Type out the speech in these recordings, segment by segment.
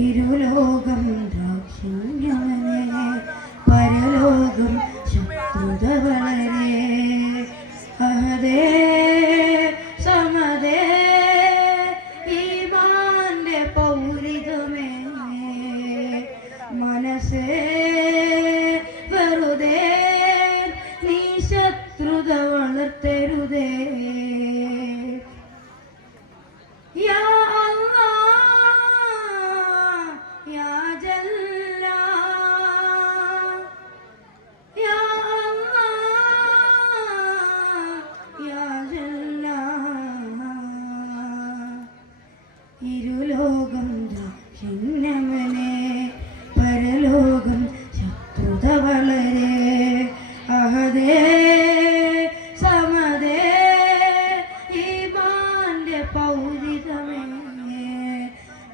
ഇരുലോകം ദാക്ഷിണ്യമനെ പരലോകം ശത്രുത വളരെ അഹദേ സമദേ ഈമാന്റെ പൗരിതമേ മനസ്സേ വെറുതെ നീ ശത്രുത വളർത്തരുതേ ഇരുലോകം ദാക്ഷിണ്യമനെ പരലോകം ശത്രുത വളരെ അഹദേ സമദേ ഈമാന്റെ പൗരിതമേ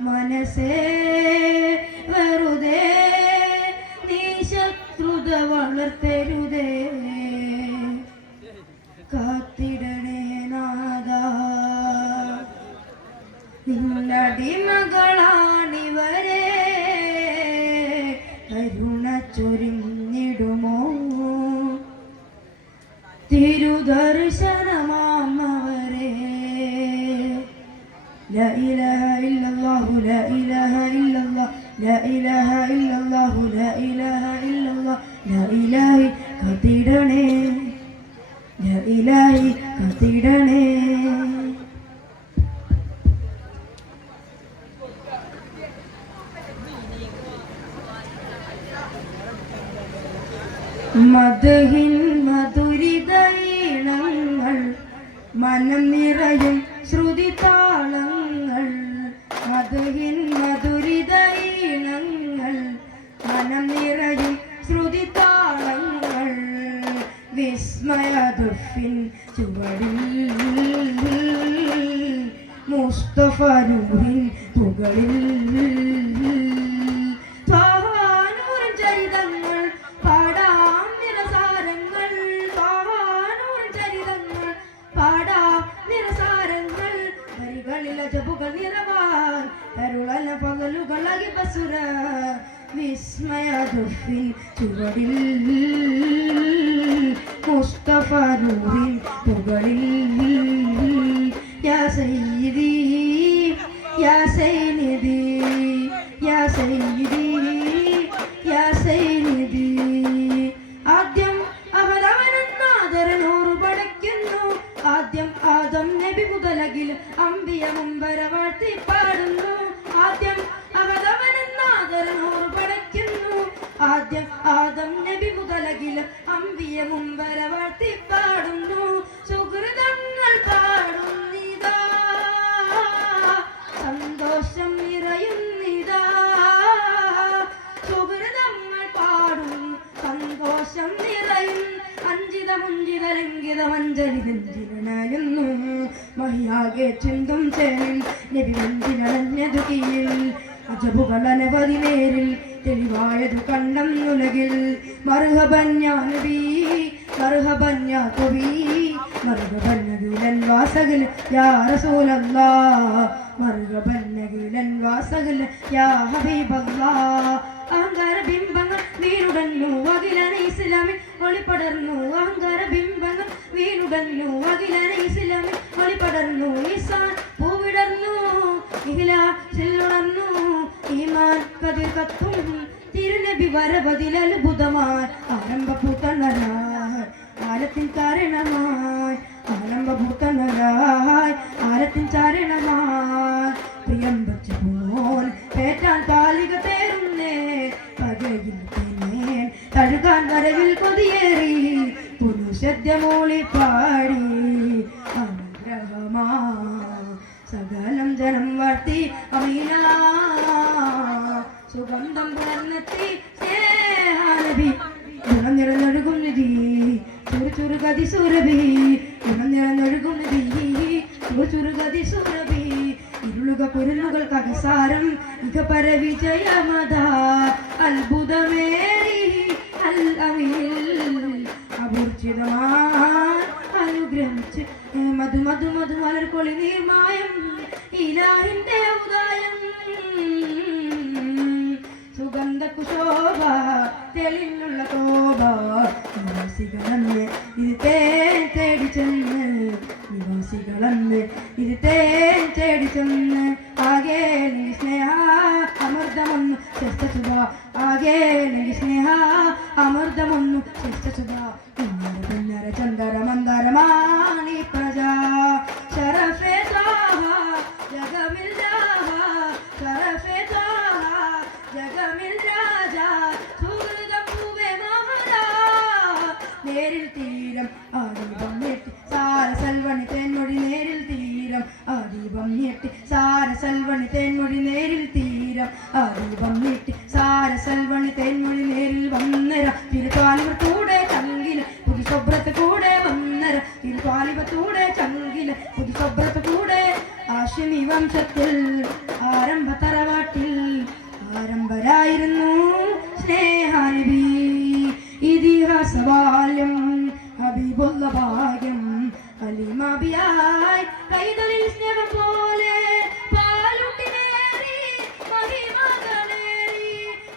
മനസ്സേ വെറുതെ നീ ശത്രുത വളർത്തരുതേ കാത്തിടണേ നാദാ നിന്നടിമകളാണിവരെ കരുണ ചൊരിഞ്ഞിടുമോ തിരുദർശനമാമവരെ ലാ ഇലാഹ ഇല്ലല്ലാഹു ലാ ഇലാഹ ഇല്ലല്ലാഹ് ലാ ഇലാഹ ഇല്ലല്ലാഹു ലാ ഇലാഹ ഇല്ലല്ലാഹ് ലാ ഇലാഹി കത്തിടണേ ലാ ഇലാഹി കത്തിടണേ മദ്ഹിൻ മധുരിതൈണങ്ങൾ മനം നിറയും ശ്രുതിതാളങ്ങൾ മദ്ഹിൻ മധുരിതൈണങ്ങൾ മനം നിറയും ശ്രുതിതാളങ്ങൾ വിസ്മയദുഫിൻ ചുവടിൽ മുസ്തഫ നൂറിൻ പുകളിൽ വിസ്മയദുഫിൻ ചുവടിൽ മുസ്തഫ നൂറിൻ പുകളിൽ യാ സയ്യിദി യാ സയ്യിദി യാ സയ്യിദി യാ സയ്യിദി ആദ്യം അവനവനെന്നാദരനൂറ് പടയ്ക്കുന്നു ആദ്യം ആദം നബി മുതലകിൽ അമ്പിയ മുമ്പര വാഴ്ത്തി പാടുന്നു ആദ്യം അവനവനെന്നാദരനൂറ് പടയ്ക്കുന്നു ആദ്യം ആദം നബി മുതലകിൽ അമ്പിയ മുമ്പര വാഴ്ത്തി പാടുന്നു സുഹൃതങ്ങൾ പാടുന്നിതാ സന്തോഷം നിറയുന്നിതാ സുഹൃതങ്ങൾ പാടും സന്തോഷം നിറയും അഞ്ചിതമുഞ്ചിതരംഗിതമഞ്ജലി നെഞ്ചിലണയുന്നു മഹിയാകെ ചിന്തും ചേനിൽ നബി നെഞ്ചിലണഞ്ഞതു കീഴിൽ അജബുകളനവധി നേരിൽ തെളിവായതു കണ്ടം ഉലകിൽ മർഹബൻ യാ നബി മർഹബൻ യാ കബി മർഹബൻ നബിലൻ വാസഗിൽ യാ റസൂലല്ലാഹ് മർഹബൻ നബിലൻ വാസഗിൽ യാ ഹബീബല്ലാഹ് അഹങ്കാര ബിംബങ്ങൾ വീണുടന്നു അഖിലന ഇസ്ലാമിൽ ഒളിപടർന്നു അഹങ്കാര ബിംബങ്ങൾ വീണുടന്നു അഖിലന ഇസ്ലാമിൽ ഒളിപടർന്നു ഈസാൻ പൂവിടർന്നു ഇഖ്ലാസിൽ ഉണർന്നു ഈമാൻ കതിർ കത്തും തിരുനബി വരവതിൽ അത്ഭുതമായി ആരംഭപൂത്തണരായി ആലത്തിൻ കാരണമായി ആരംഭപൂത്തണരായി ആലത്തിൻ ചാരണമായി പ്രിയം വച്ചു പോൽ പേറ്റാൻ കാലിക തേരുന്നേ പകയിൽ തേൻ തഴുകാൻ വരവിൽ കൊതിയേറി പുരുഷദ്യമൂളി പാടി അനുഗ്രഹമാ സകലം ജനം വാഴ്ത്തി അമീന സുഗന്ധം പുലർന്നെത്തി സ്നേഹാനബി ഗുണം നിറഞ്ഞൊഴുകും നിധി ചുരു ചുരുക ചുരുഗതി സുരഭി നിറഞ്ഞൊഴുകും ചുരുഗതി സുരഭി ഇരുളുക കുരുന്നുകൾക്ക് അകസാരം ഇക പരവിജയമത അത്ഭുതമേറി അപൂർജിതമായി അനുഗ്രഹിച്ച് മധു മധു മധു മലർക്കൊളി നീർമായം ഇലാഹിന്റെ ഉദായം സുഗന്ധ കുശോഭ തെളിഞ്ഞുള്ള കോപ നിവാസികളന്ന് ഇത് തേൻ തേടി ചെന്ന് നിവാസികളന്ന് ഇത് തേൻ തേടി ചെന്ന് ആകെ നെങ്കി സ്നേഹ അമൃതമൊന്നു ശ്രേഷ്ഠസുധ ആകെ നെങ്കി സ്നേഹ അമൃതമൊന്നു ശ്രേഷ്ഠസുധ പിന്നര പിന്നര ചന്ദര മന്ദരമാണി പ്രജ ശരഫേ താഹ ജഗമിൽ രാഹ ശരഫേ താഹ ജഗമിൽ രാജ സുഹൃതം പൂവേ മഹരാ നേരിൽ തീരം ആദീപം ഞെട്ടി സാരസൽവണി തേൻമൊഴി നേരിൽ തീരം ആദീപം ഞെട്ടി സാരസൽവണി തേൻമൊഴി നേരിൽ തീരം ആദീപം ഞെട്ടി സാരസൽവണി തേൻമൊഴി നേരിൽ വന്നര തിരുപ്പാലിപത്തൂടെ ചങ്കില് പുതു സ്വബ്രത്ത് കൂടെ വന്നര തിരുപ്പാലിപത്തൂടെ ചങ്കില് പുതു സ്വബ്രത്ത് കൂടെ ആശിമി വംശത്തിൽ ആരംഭ തറവാട്ടിൽ ആരംഭരായിരുന്നു സ്നേഹാനബി ഇതിഹാസബാല്യം ഹബീബുള്ള ഭാഗ്യം അലിമാബിയായി കൈതലിൽ സ്നേഹം പോലെ പാലുണ്ടിനേറി മഹിമകളേറി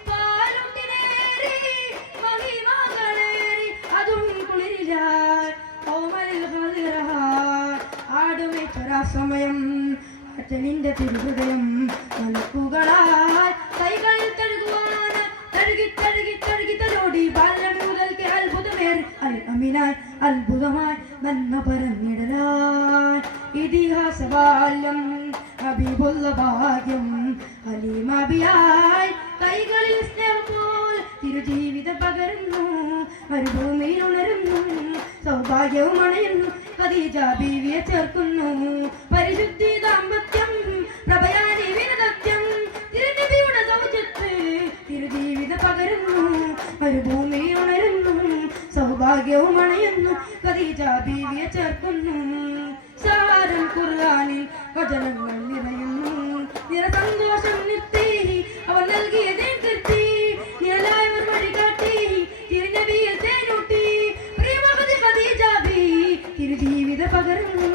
പാലുണ്ടിനേറി മഹിമകളേറി അതും കുളിരിലായി ഓമലിൽ ഹാദിറഹായി ആടുമേച്ചൊരാ സമയം അച്ഛനിന്റെ തിരുഹൃദയം മലക്കുകളായി കൈകളിൽ തഴുകുവാൻ തഴുകി തഴുകി തഴുകി തലോടി ബാല്യം മുതൽക്ക് അത്ഭുതമേറി അൽ അമിനായി അത്ഭുതമായി നന്മ പറഞ്ഞിടലായി ഇതിഹാസ ബാല്യം ഹബീബുള്ള ഭാഗ്യം അലിമാബിയായി കൈകളിൽ സ്നേഹം പോൽ തിരുജീവിതം പകരുന്നു മരുഭൂമിയിൽ ഉണരുന്നു സൗഭാഗ്യവും അണയുന്നു ഖദീജ ബീവിയെ ചേർക്കുന്നു പരിശുദ്ധി ദാമ്പത്യം പ്രഭയാനി വിനദത്യം തിരുനബിയുടെ സൗജത്ത് തിരുജീവിതം പകരുന്നു മരുഭൂമിയിൽ ഉണരുന്നു സൗഭാഗ്യവും അണയുന്നു ഖദീജ ബീവിയെ ചേർക്കുന്നു സാരം ഖുർആനിൽ വചനങ്ങൾ നിറയുന്നു നിറസന്തോഷം നിർത്തി അവർ നൽകിയതേ കീർത്തി നിഴലായവർ വഴികാട്ടി തിരുനബിയിൽ തേനൂട്ടി പ്രിയമഹതി ഖദീജ ബീവി തിരുജീവിതം പകരുന്നു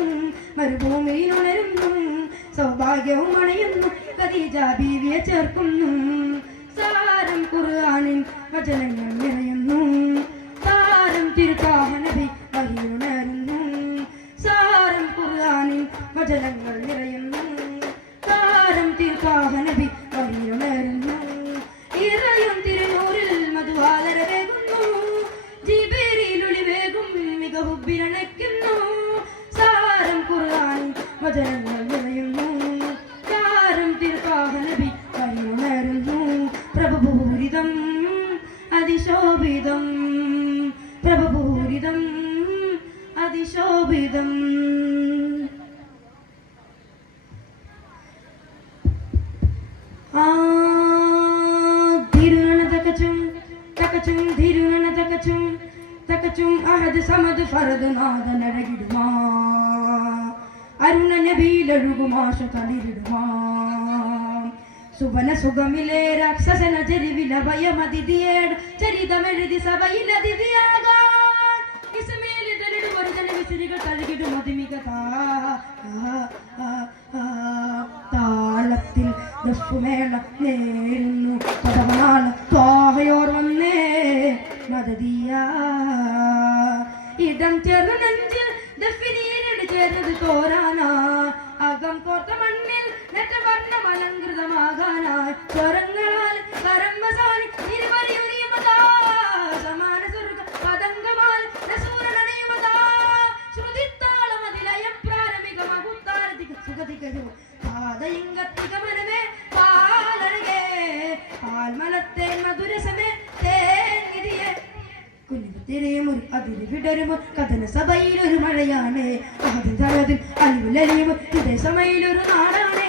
മരുഭൂമിയിൽ ഉണരുന്നു സൗഭാഗ്യവും അണയുന്നു ഖദീജ ബീവിയെ ചേർക്കുന്നു സാരം ഖുർആനിൽ വചനങ്ങൾ നിറയുന്നു സാരം തിരുത്താഹ നബി വഹിയുണരുന്നു സാരം ഖുർആനിൽ വചനങ്ങൾ നിറയുന്നു സാരം തിരുത്താഹ നബി വഹിയുണരുന്നു ഇറയും തിരുനൂറിൽ മധുവാലര വേകുന്നു ജിബിരിയിൽ ഒളിവേകും മികവുബിരണയ്ക്കുന്നു സാരം ഖുർആനിൽ വചനങ്ങൾ നിറയുന്നു സാരം തിരുത്താഹ നബി വഹിയുണരുന്നു പ്രഭുപൂരിതം അതിശോഭിതം പ്രഭുപൂരിതം അതിശോഭിതം ധീരുനന തകച്ചും തകച്ചും ധീരുനന തകച്ചും തകച്ചും അഹദ് സമദ് ഫറദ് നാദനരകിടുമാ അരുണ നബിയിലൊഴുകുമാശ തളിരിടുമാ സുബന സുഖമിലെ രാക്ഷസന ചെരുവില ഭയമതിഥിയേട് ചരിതമെഴുതി സഭയിലതിഥിയാകാൻ ഇസ്മേലിതലിടും ഒരു ജന വിസിരികൾ തഴുകിടും അതിമിക താളത്തിൽ ദഫുമേള നേരുന്നു പദമാല താഹയോർ വന്നേ മദതിയ ഇടം ചേർന്ന് നെഞ്ചിൽ ദഫിനീരട് ചേർന്നത് തോരാനാ അകം കോർത്ത മണ്ണിൽ നെറ്റവർണ്ണം അലങ്കൃതമാകാനായി സ്വരങ്ങളാൽ കരമ്മസാലി നിരുവരിയുരിയുമതാ സമാന സ്വർഗ പതംഗമാൽ നസൂരണണിയുമതാ ശ്രുതിത്താളമതിലയം പ്രാരംഭിക മഹുത്താരതിക സുഗതികരു പാദയിങ്കത്തികമനമേ പാലഴകേ പാൽമലത്തെ മധുരസമേ തേങ്ങിരിയെ കുഞ്ഞിത്തിരിയുമൊരു അതിര് വിടരുമോ കഥന സഭയിലൊരു മഴയാണ് അതിൽ തളതിൽ അലിവിലലിയുമോ ഇതേ സമയിലൊരു നാടാണ്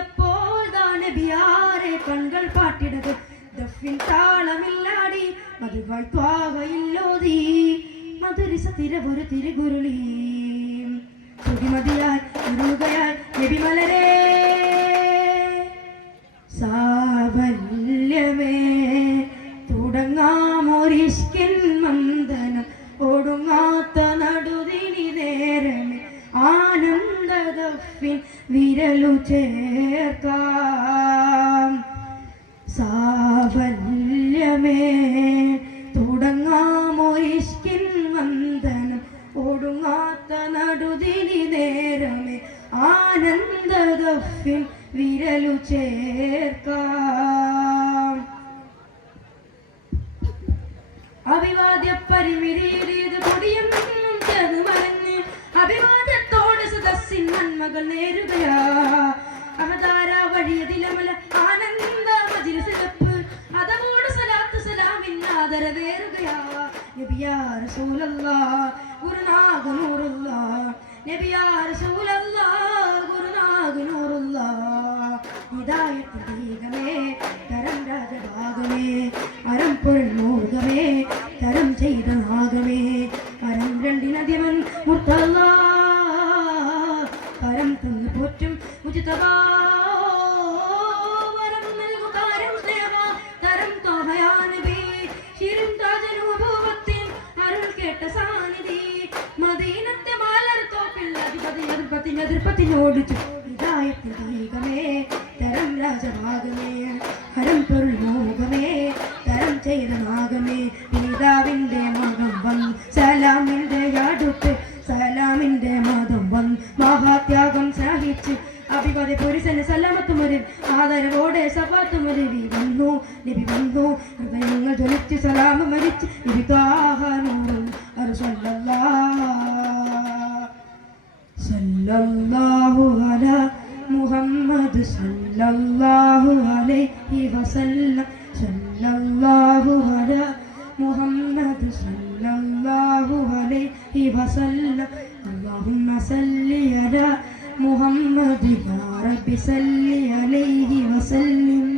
എപ്പോൾ നബിയാരെ കൺകൾ പാട്ടിടത് ദഫിൻ താളമില്ലാടി മധുവായി ത്വാഹയില്ലോതി മധുരിസ തിരവൊരു തിരുകുരുളി സുതിമതിയായി ഉരുകയായി നബിമലരേ സാവല്യമേ തുടങ്ങാമൊരിഷ്കിൻ മന്ദനം ഒടുങ്ങാത്ത നടുതിനി നേരമേ ആനന്ദദഫിൻ വിരലു ചേർക്കാം സാവല്യമേ തുടങ്ങാമൊരിഷ്കിൻ മന്ദനം ഒടുങ്ങാത്ത നടുതിനി നേരമേ ആനന്ദദഫിൻ വിരലു ചേർക്കാം അഭിവാദ്യ പരിമിതിയിലേത് കൊടിയും ചേർന്ന് മറഞ്ഞ് അഭിവാദ്യത്തോടെ സദസ്സിൻ നന്മകൾ നേരുകയാ അഹദാര വഴിയതിലമല ആനന്ദ മജിലിസിലപ്പ് അതവോട് സലാത്ത് സലാമില്ലാതരവേറുകയാ നബിയാ റസൂലല്ലാഹ് ഗുരുനാഥ നൂറുല്ലാഹ് നബിയാ റസൂലല്ലാഹ് ഗുരുനാഥ നൂറുല്ലാഹ് ഹിദായത്ത് ദീഗമേ തരം രാജഭാഗമേ അരം പൊരുൾ മോർഗമേ തരം ചെയ്ത നാഗമേ അരം രണ്ടിനദ്യമൻ മുർത്തല്ല പരം തന്നു പോറ്റും മുജിതബാ വരം നൽകു താരം സ്നേഹ തരം തോഹയാനബി ശിരും താജനുഭവത്തിൽ അരുൾ കേട്ട സാനിധി മദീനത്തെ മാലർത്തോപ്പിൽ എതിർപ്പത്തിനോട് ഹിദായത്തിൽ ദീഗമേ തരം രാജഭാഗമേ ഹരം പൊരുൾ മോഹമേ തരം ചെയ്ത നാഗമേ പിതാവിൻ്റെ മകം വന്നു സലാമിൻ്റെ അടുത്ത് സലാമിൻ്റെ മതം വന്നു മഹാത്യാഗം സഹിച്ച് അഭിപതി പുരുഷന് സലാമത്തുമൊരു ആദരവോടെ സഫാത്തുമൊരുവി വന്നു നബി വന്നു ഹൃദയങ്ങൾ ജ്വലിച്ച് സലാമ മരിച്ച് നബി സല്ലല്ലാഹു അലാ മുഹമ്മദ് സല്ലല്ലാഹു അലൈഹി വസല്ലം സല്ലല്ലാഹു അലാ മുഹമ്മദ് സല്ലല്ലാഹു അലൈഹി വസല്ലം അല്ലാഹുമ്മ സല്ലി അലാ മുഹമ്മദ് യാ റബ്ബി സല്ലി അലൈഹി വസല്ലം.